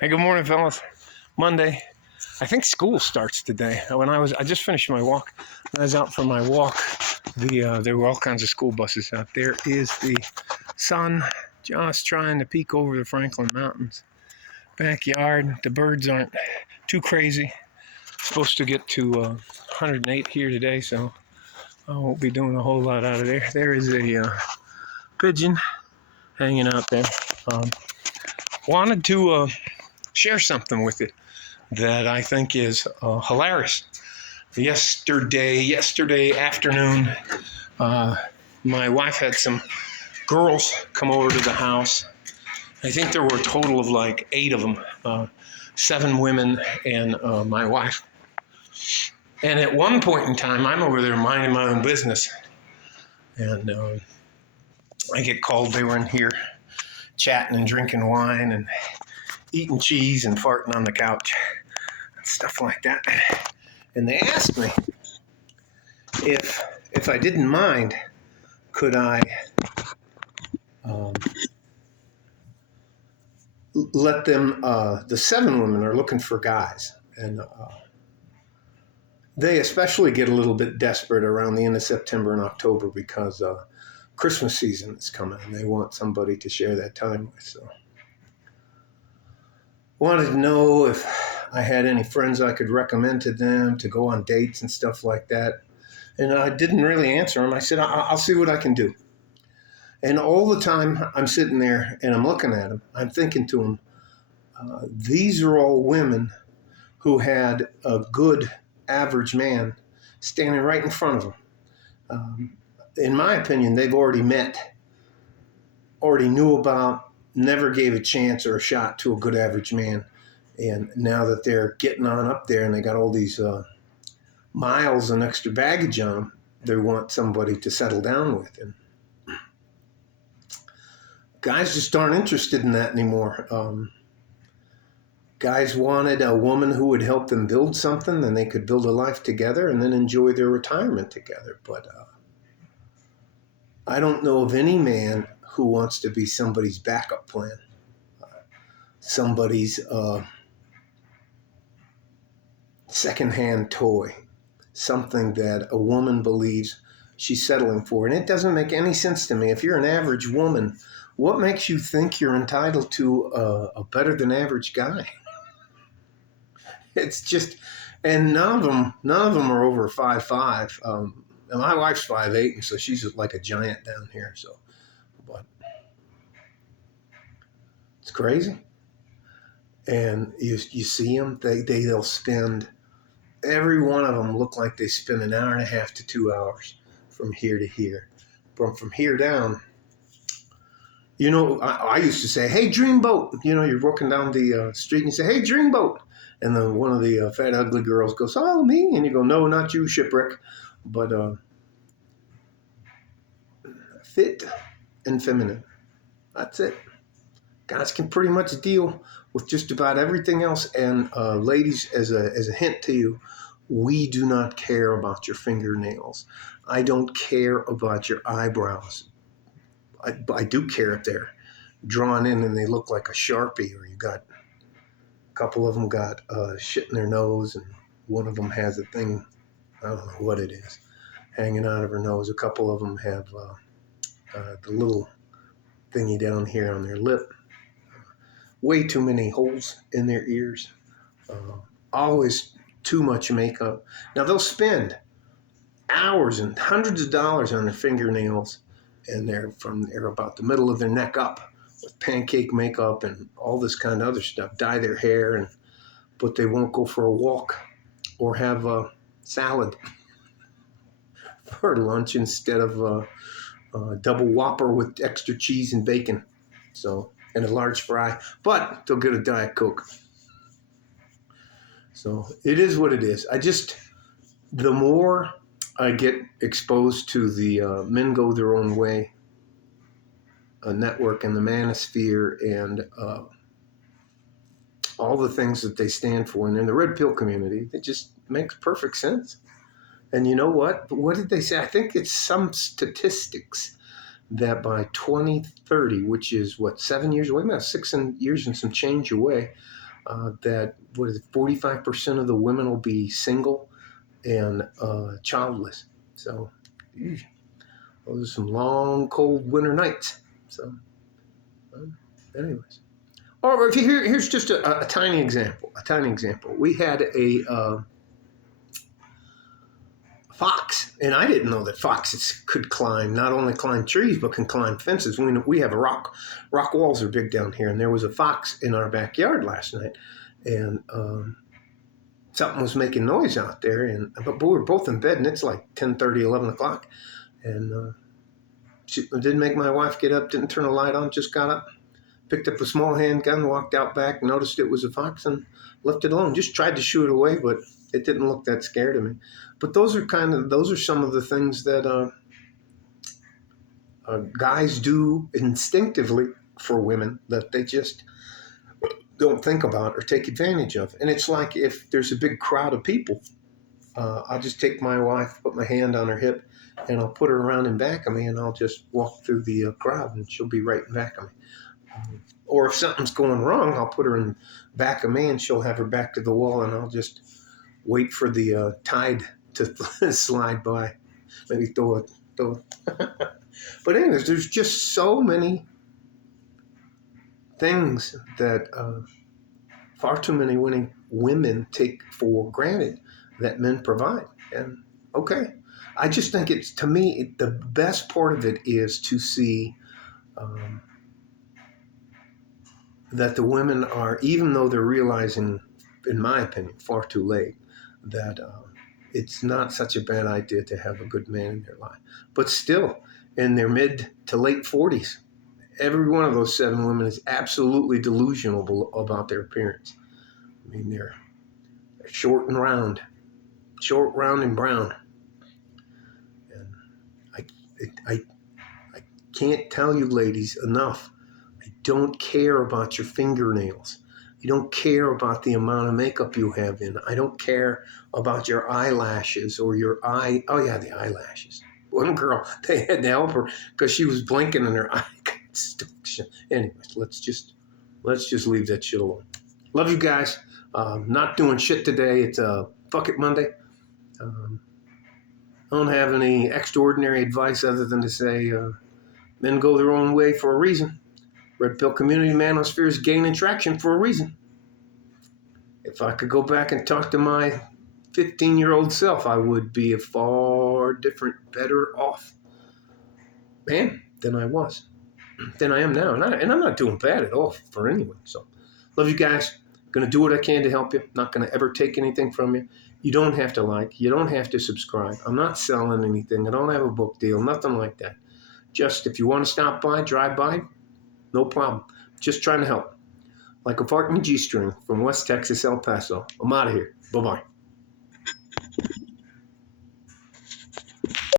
Hey, good morning, fellas. Monday. I think school starts today. I just finished my walk. When I was out for my walk, there were all kinds of school buses out. There is the sun just trying to peek over the Franklin Mountains. Backyard. The birds aren't too crazy. Supposed to get to 108 here today, so I won't be doing a whole lot out of there. There is a pigeon hanging out there. Wanted to share something with you that I think is hilarious. Yesterday afternoon, my wife had some girls come over to the house. I think there were a total of like 8 of them, 7 women and my wife. And at one point in time, I'm over there minding my own business. And I get called. They were in here chatting and drinking wine and eating cheese and farting on the couch and stuff like that. And they asked me if I didn't mind, could I let them, the 7 women are looking for guys. And they especially get a little bit desperate around the end of September and October because Christmas season is coming and they want somebody to share that time with. So wanted to know if I had any friends I could recommend to them to go on dates and stuff like that. And I didn't really answer them. I said, I'll see what I can do. And all the time I'm sitting there and I'm looking at them, I'm thinking to them, these are all women who had a good average man standing right in front of them. In my opinion, they've already met, already knew about, never gave a chance or a shot to a good average man. And now that they're getting on up there and they got all these miles and extra baggage on them, they want somebody to settle down with. And guys just aren't interested in that anymore. Guys wanted a woman who would help them build something and they could build a life together and then enjoy their retirement together. But I don't know of any man who wants to be somebody's backup plan, somebody's secondhand toy, something that a woman believes she's settling for. And it doesn't make any sense to me. If you're an average woman, what makes you think you're entitled to a better than average guy? It's just, and none of them are over 5'5". And my wife's 5'8", and so she's like a giant down here. So, but it's crazy. And you see them, they'll spend, every one of them look like they spend an hour and a half to 2 hours from here to here. From here down, you know, I used to say, hey, dreamboat. You know, you're walking down the street and you say, hey, dreamboat. And then one of the fat, ugly girls goes, oh, me? And you go, no, not you, shipwreck. But fit and feminine. That's it. Guys can pretty much deal with just about everything else. And ladies, as a hint to you, we do not care about your fingernails. I don't care about your eyebrows. I do care if they're drawn in and they look like a Sharpie, or you got a couple of them got shit in their nose, and one of them has a thing, I don't know what it is, hanging out of her nose. A couple of them have the little thingy down here on their lip. Way too many holes in their ears. Always too much makeup. Now they'll spend hours and hundreds of dollars on their fingernails, and they're about the middle of their neck up with pancake makeup and all this kind of other stuff. Dye their hair, but they won't go for a walk or have a salad for lunch instead of a double Whopper with extra cheese and bacon. So, and a large fry, but they'll get a Diet Coke. So it is what it is. The more I get exposed to the men go their own way network and the manosphere and all the things that they stand for, and in the red pill community, it just makes perfect sense. And you know what? What did they say? I think it's some statistics that by 2030, which is 7 years away, 6 years and some change away, that, what is it, 45% of the women will be single and childless. So, those are some long, cold winter nights. So, anyways. Or if you here's just a tiny example. A tiny example. We had a fox, and I didn't know that foxes could climb, not only climb trees, but can climb fences. We have a rock walls are big down here, and there was a fox in our backyard last night, and something was making noise out there, but we were both in bed, and it's like 10:30, 11 o'clock, and didn't make my wife get up, didn't turn the light on, just got up, picked up a small handgun, walked out back, noticed it was a fox, and left it alone. Just tried to shoo it away, but it didn't look that scary to me. But those are some of the things that guys do instinctively for women that they just don't think about or take advantage of. And it's like if there's a big crowd of people, I'll just take my wife, put my hand on her hip, and I'll put her around in back of me, and I'll just walk through the crowd, and she'll be right in back of me. Or if something's going wrong, I'll put her in back of me, and she'll have her back to the wall, and I'll just wait for the tide to slide by. Maybe throw it. But anyways, there's just so many things that far too many women take for granted that men provide. And okay, I just think to me, the best part of it is to see that the women are, even though they're realizing, in my opinion, far too late, that it's not such a bad idea to have a good man in their life. But still, in their mid to late 40s, every one of those 7 women is absolutely delusional about their appearance. I mean, they're short, round, and brown. And I can't tell you, ladies, enough. I don't care about your fingernails. I don't care about the amount of makeup you have in. I don't care about your eyelashes or your eye. Oh, yeah, the eyelashes. One girl, they had to help her because she was blinking and her eye got stuck. Anyways, let's just leave that shit alone. Love you guys. Not doing shit today. It's Fuck It Monday. I don't have any extraordinary advice other than to say men go their own way for a reason. Red Pill Community Manosphere is gaining traction for a reason. If I could go back and talk to my 15-year-old self, I would be a far different, better off man than I was, than I am now. And I'm not doing bad at all for anyone. So, love you guys. Going to do what I can to help you. Not going to ever take anything from you. You don't have to like. You don't have to subscribe. I'm not selling anything. I don't have a book deal. Nothing like that. Just if you want to stop by, drive by, no problem. Just trying to help. Like a fart in a G-string from West Texas, El Paso. I'm out of here. Bye-bye.